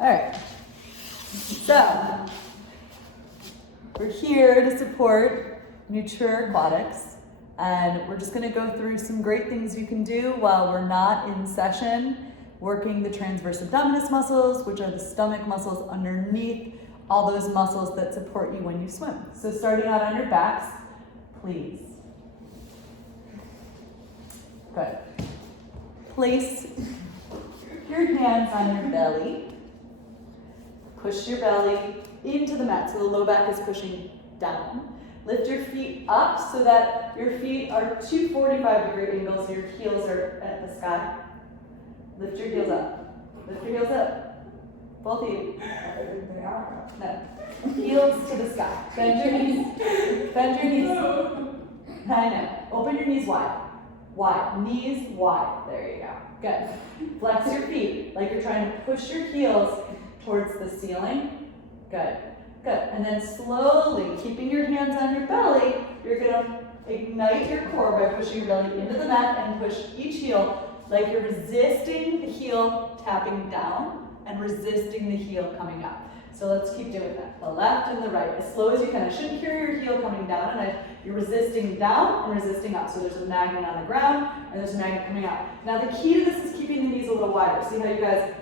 All right. So, we're here to support mature aquatics, and we're just going to go through some great things you can do while we're not in session, working the transverse abdominis muscles, which are the stomach muscles underneath all those muscles that support you when you swim. So starting out on your backs, please. Good. Place your hands on your belly. Push your belly into the mat so the low back is pushing down. Lift your feet up so that your feet are 245-degree angles, so your heels are at the sky. Lift your heels up. Lift your heels up. Both of you. They are. No. Heels to the sky. Bend your knees. Bend your knees. I know. Open your knees wide. Wide. Knees wide. There you go. Good. Flex your feet like you're trying to push your heels towards the ceiling. Good. Good. And then slowly, keeping your hands on your belly, you're going to ignite your core by pushing your belly into the mat and push each heel like you're resisting the heel tapping down and resisting the heel coming up. So let's keep doing that. The left and the right, as slow as you can. I shouldn't hear your heel coming down, and you're resisting down and resisting up. So there's a magnet on the ground, and there's a magnet coming out. Now the key to this is keeping the knees a little wider. See how you guys,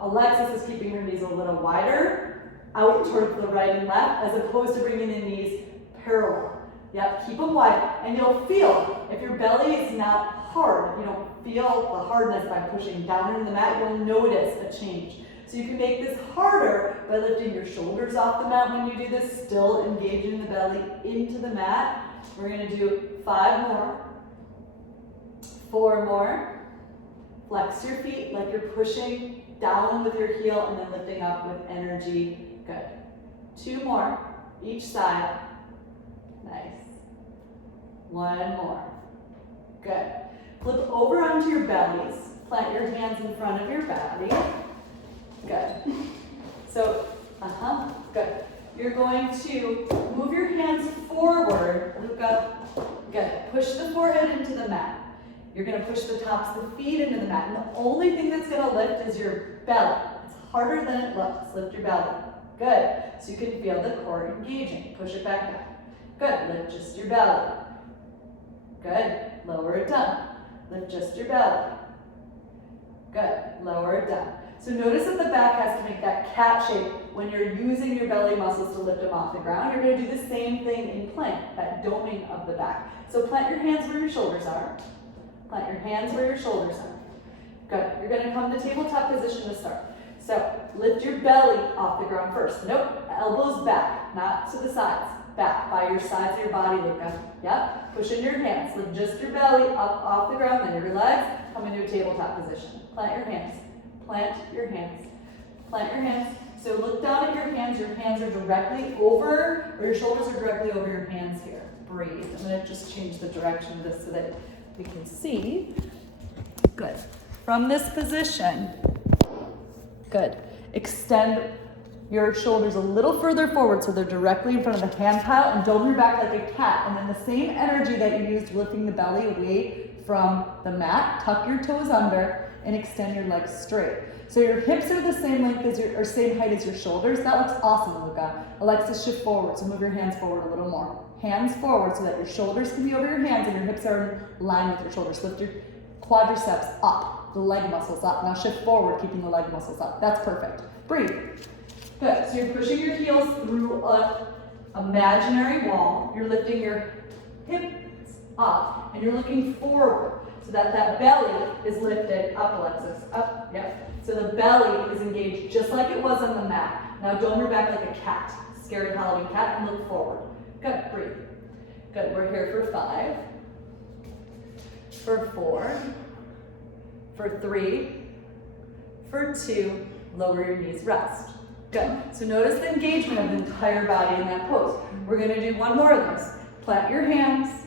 Alexis is keeping her knees a little wider, out towards the right and left, as opposed to bringing the knees parallel. Yep, keep them wide, and you'll feel, if your belly is not hard, if you don't feel the hardness by pushing down into the mat, you'll notice a change. So you can make this harder by lifting your shoulders off the mat when you do this, still engaging the belly into the mat. We're going to do 5 more, 4 more. Flex your feet like you're pushing down with your heel and then lifting up with energy. Good. 2 more, each side. Nice. 1 more. Good. Flip over onto your bellies. Plant your hands in front of your body. Good. So, good. You're going to move your hands forward, Luca. Good. Push the forehead into the mat. You're going to push the tops of the feet into the mat. And the only thing that's going to lift is your belly. It's harder than it looks. Lift your belly. Good. So you can feel the core engaging. Push it back down. Good. Lift just your belly. Good. Lower it down. Lift just your belly. Good. Lower it down. So notice that the back has to make that cat shape when you're using your belly muscles to lift them off the ground. You're going to do the same thing in plank, that doming of the back. So plant your hands where your shoulders are. Plant your hands where your shoulders are. Good. You're going to come to tabletop position to start. So lift your belly off the ground first. Nope. Elbows back, not to the sides. Back by your sides of your body, Luca. Yep. Push in your hands. Lift just your belly up off the ground, then your legs. Come into a tabletop position. Plant your hands. Plant your hands. Plant your hands. So look down at your hands. Your hands are directly over, or your shoulders are directly over your hands here. Breathe. I'm going to just change the direction of this so that we can see. Good. From this position, good. Extend your shoulders a little further forward so they're directly in front of the hand pile, and dome your back like a cat. And then the same energy that you used lifting the belly away from the mat, tuck your toes under and extend your legs straight. So your hips are the same length as or same height as your shoulders. That looks awesome, Luca. Alexis, shift forward, so move your hands forward a little more. Hands forward so that your shoulders can be over your hands and your hips are in line with your shoulders. Lift your quadriceps up, the leg muscles up. Now shift forward, keeping the leg muscles up. That's perfect. Breathe. Good. So you're pushing your heels through an imaginary wall. You're lifting your hips up and you're looking forward so that that belly is lifted up, Alexis. Up. Yep. So the belly is engaged just like it was on the mat. Now dome your back like a cat, scary Halloween cat, and look forward. Good. Breathe. Good. We're here for 5, for 4, for 3, for 2. Lower your knees. Rest. Good. So notice the engagement of the entire body in that pose. We're going to do 1 more of this. Plant your hands.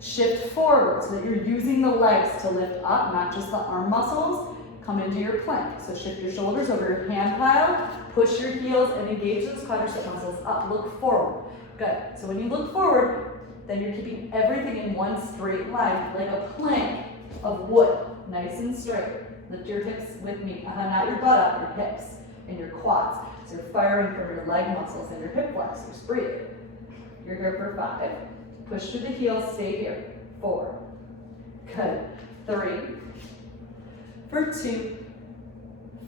Shift forward so that you're using the legs to lift up, not just the arm muscles. Come into your plank. So shift your shoulders over your hand pile, push your heels and engage those quadricep muscles up. Look forward. Good. So when you look forward, then you're keeping everything in one straight line, like a plank of wood, nice and straight. Lift your hips with me. Not your butt up, your hips. and your quads. So you're firing from your leg muscles and your hip flexors. Breathe. You're here for 5. Push through the heels, stay here. 4. Good. 3. For 2.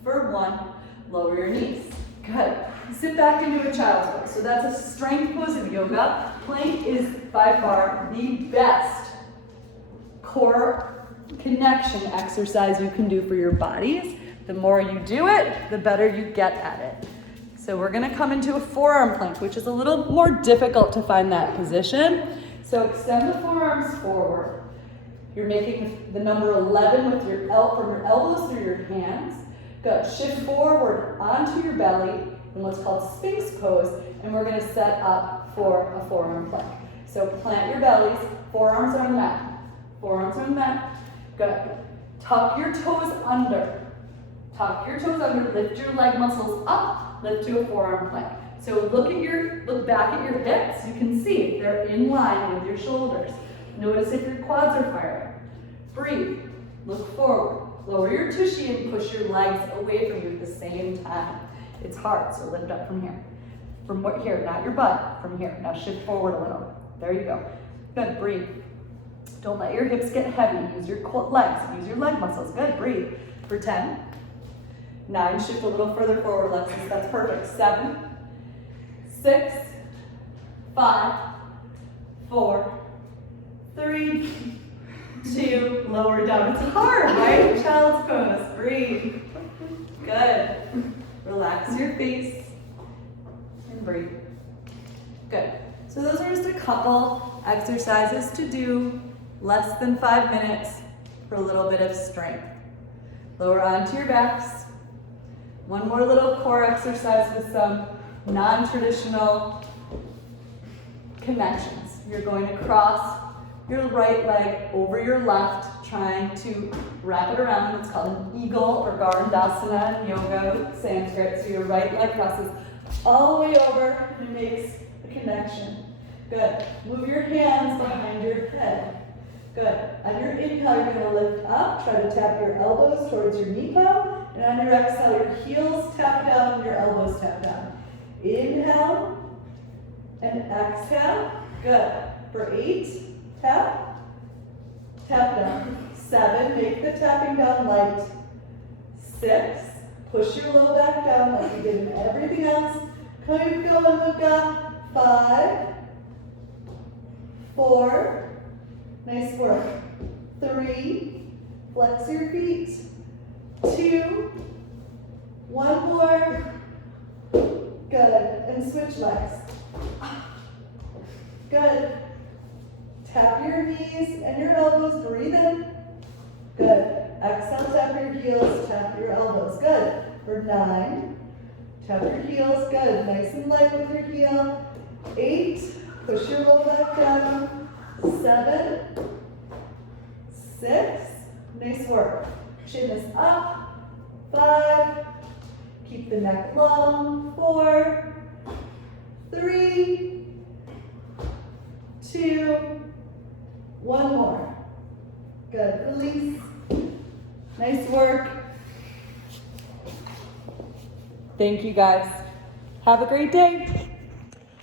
For 1. Lower your knees. Good. Sit back into a child's pose. So that's a strength pose in yoga. Plank is by far the best core connection exercise you can do for your bodies. The more you do it, the better you get at it. So we're gonna come into a forearm plank, which is a little more difficult to find that position. So extend the forearms forward. You're making the number 11 with your from your elbows through your hands. Good. Shift forward onto your belly in what's called Sphinx pose, and we're gonna set up for a forearm plank. So plant your bellies, forearms on the mat. Forearms on the mat. Good. Tuck your toes under. Tuck your toes under, lift your leg muscles up, lift to a forearm plank. So look back at your hips. You can see they're in line with your shoulders. Notice if your quads are firing. Breathe, look forward. Lower your tushy and push your legs away from you at the same time. It's hard, so lift up from here. From here, not your butt, from here. Now shift forward a little. There you go. Good, breathe. Don't let your hips get heavy. Use your legs, use your leg muscles. Good, breathe. For 10. 9, shift a little further forward, Alexis. That's perfect. 7, 6, 5, 4, 3, 2, lower down. It's hard, right? Child's pose. Breathe. Good. Relax your face and breathe. Good. So those are just a couple exercises to do, less than 5 minutes for a little bit of strength. Lower onto your backs. One more little core exercise with some non-traditional connections. You're going to cross your right leg over your left, trying to wrap it around. It's called an eagle or Garandasana in yoga, Sanskrit. So your right leg crosses all the way over and makes a connection. Good. Move your hands behind your head. Good. On your inhale, you're going to lift up. Try to tap your elbows towards your knee bone. And on your exhale, your heels tap down, your elbows tap down. Inhale and exhale. Good. For 8, tap, tap down. 7, make the tapping down light. 6, push your low back down like you did in everything else. Keep going, Luca. 5, 4, nice work. 3, flex your feet. 2, 1 more. Good. And switch legs. Good. Tap your knees and your elbows. Breathe in. Good. Exhale, tap your heels, tap your elbows. Good. For 9, tap your heels. Good. Nice and light with your heel. 8, push your low back down. 7, 6, nice work. Chin is up. 5, keep the neck long. 4, 3, 2, 1 more. Good, release. Nice work. Thank you guys. Have a great day.